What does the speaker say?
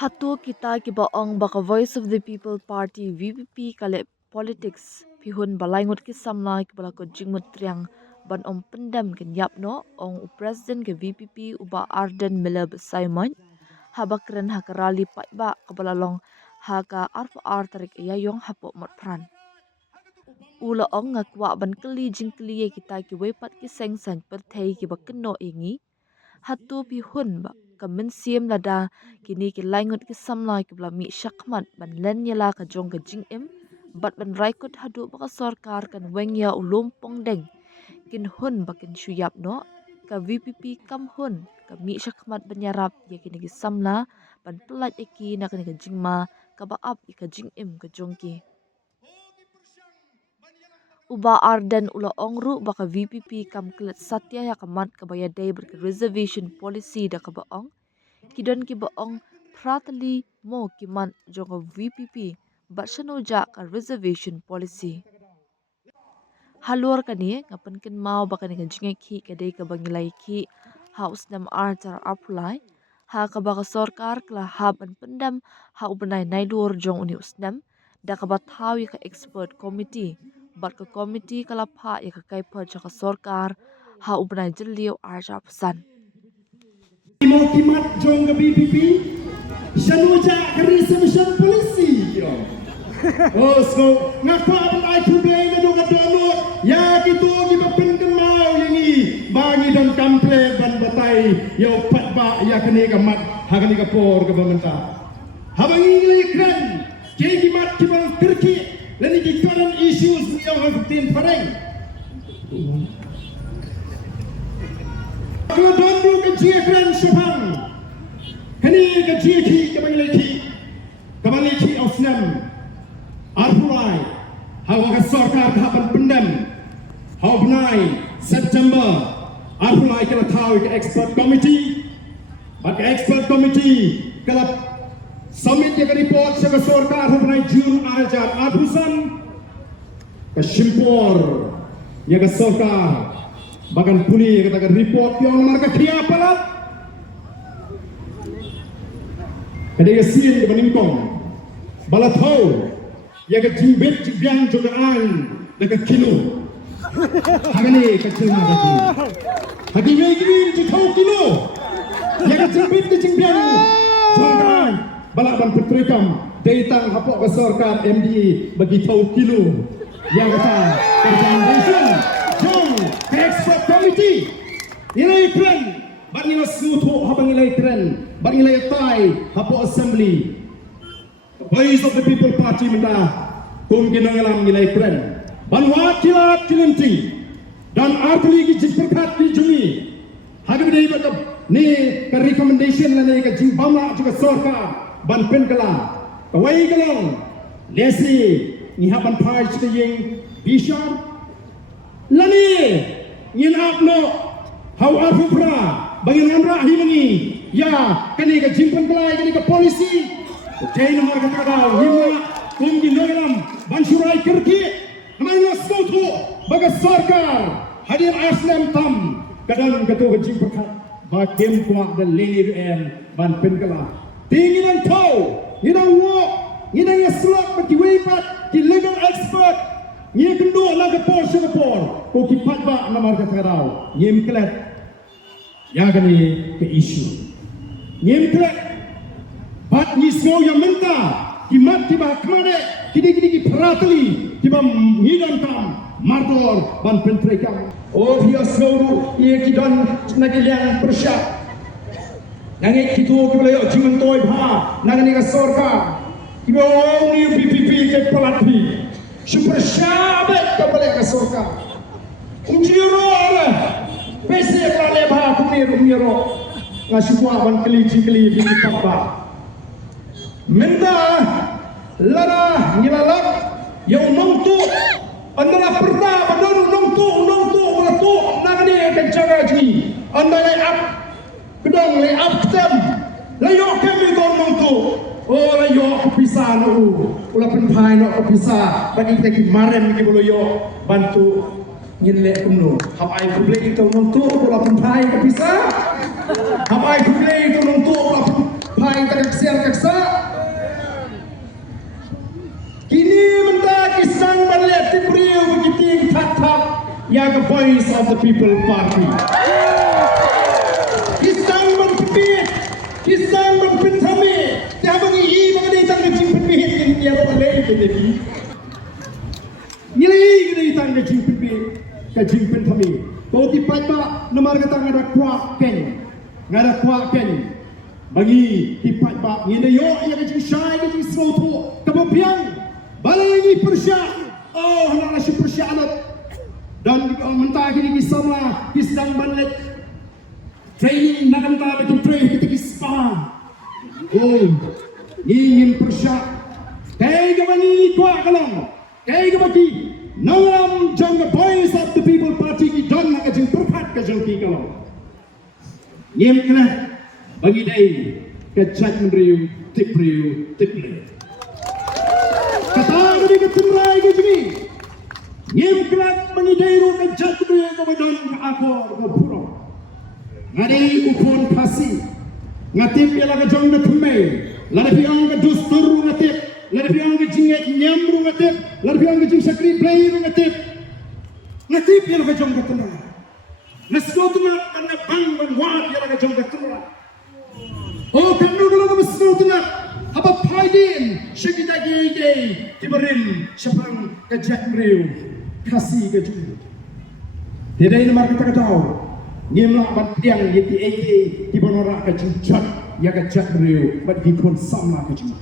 Hatu kita ki baong baka Voice of the People Party VPP kale politics pihun balangut ki samla ki bala ko jingmut triang ban om pendam ken yapno ong president ke VPP uba Arden Miller Simon habakren hakarali ba kabala long haka arpa tarik yayong hapo mot pran ula ong ngakwa ban keli jingkeli kita ki wepat ki sengsan perthei ki bakeno ingi hatu pihun ba kamen siem lada kini ki langut ki samla ki bla mi shakmat ban len yala ka jong ka jing em bat ban raikut hadu baka sarkar kan wengya ulum pongdeng kin hun bakin shuyap no ka VPP kam hun ka mi shakmat banyarap ya kini ki samla ban pelat eki na kini ka jingma ka baap ka jing em ka jongki Uba Arden ula ongru baka VPP kam kelet satya ya kamat kabaya day berke reservation policy da kabaong. Kidon ki baong pratali mo kiman jonga VPP bat shanoja ka reservation policy. Halur kani ngapan ken mau baka ni jinga ki kadai ka bangilai ki house nam artar apulai ha ka baka sorkar kala ha ban pendam ha ubenai naidur jong uni usnam da ka batawi ka expert committee bat ke komiti kalapha ya ka kai pa jaka sorkar ha ubenai jeliu arja pesan mau kimat jong ke BPP shanuja ke reservation policy oh so ngapa abang problem itu ka dono ya gitu kita pendemau ini bagi dan kample ban batai ya pat ba ya kene kamat ha kene ka por ke pemerintah habang ingli kran ke kimat kibang terki dan ini current issues yang harus pareng. Kalau dondu kecil keren sepang, kini kecil ki kembali ki osnam, arpulai, hawa kesorkar kapan pendam, hawa benai September, arpulai kalau tahu ke expert committee, ke expert committee kalau Summit yang report sa sorkar hubungan June ajar abusan kesimpor yang sorkar bahkan puni yang kata report yang marka kia palat kadang sin ke meningkong balat hau yang kejimbet jibyang jogaan dekat kilo hagani kecil lagi hagi megin jitau kilo yang kejimbet jibyang jogaan balak dan petrikam datang hapok ke sorkar MDE bagi tahu kilo yang kata recommendation jom ke expert committee nilai tren bagi nasutu habang nilai tren bagi nilai tai hapok assembly Voice of the People Party menda kum kinangalam nilai tren ban wakilat kilenting dan artli ki jisperkat di jumi hagi bidai bakab ni ke recommendation na ni ke jimbama juga sorkar ban pen kala kawai kalong lesi ni haban pai chiyeng bishop lani ngin apno how afufra bangin amra himangi ya kani ka jimpan kala kani ka polisi jain mar ka kada himma kum gi nolam ban surai kirki namanya soto baga sarkar hadir aslam tam kadang katu ka jimpan ba kem kuma the leader and ban pen kala Tinginan tahu, nginang walk, nginang yaslok berkiwipat, ki legal expert, ngin kenduk laga por Singapore, ko ki patba na marka karau, ngim klet, ya gani ke isu, ngim klet, bat nismo yang menta, ki mat ki bah kemana, kini ki peratli, ki bah ngidam tam, martor ban pentrekam, oh dia seluruh ia ki dan nagilian persyak. Nangit kitu kibalayo jiman toy bha nangani ka sorkar kibo ni PPP ke pelatih super syabat kabale ka sorkar unjiro ala pese kale bha kumiro ngasukwa ban keli di papa menda lara ngilalak yang nongtu andara perda badon nongtu wala tu nangani ka jaga ji andara ap kedong le aptem le yo kemi gormong tu oh le yo pisah no ula penpai no pisah bagi kita kemarin ki bolo yo bantu ngile umno hapai kuble itu nong tu ula penpai pisah hapai kuble itu nong tu ula penpai tak siang kaksa yang voice of the people party. Kisang berpihak, kisang berpentami, tiada bagi mengenai tangga jimpen pihak yang dia boleh jadi. Nilai kita tangga jimpen pihak, ke jimpen kami. Kau tipai pak nomor kata ngada kuat ken, bagi tipai pak ini yo yang kecil syai kecil selotu kemudian balai ini persya, oh nak nasi persya alat dan mentah kini kisama kisang balik training nak mentah itu train kita kispa, oh ingin persya, kaya bani kuat kalam, kaya bagi Nangam jangka voice of the people party ki don nak kajeng perpat kajeng ki kalau nyem kena bagi dai kecak meriu tip riu kata bagi keturai ke sini nyem kena bagi dai ro kecak meriu ko don akor ko puro ngadi upon pasi ngatip pela kajeng betume lada piang ke dustur ngatip lada piang ke jinget nyam ngatip lada piang ke jing sakri play ngatip yang kajong ketera nasgotna kana bang wat yang kajong ketera oh kanu kalau nasgotna apa paidin shikita gege tiberin syapang kajak meriu kasih kajong tidak ini market kataau ngimlah bat tiang yeti eke tibanora kajong jat ya kajak meriu bat gikon sama kajong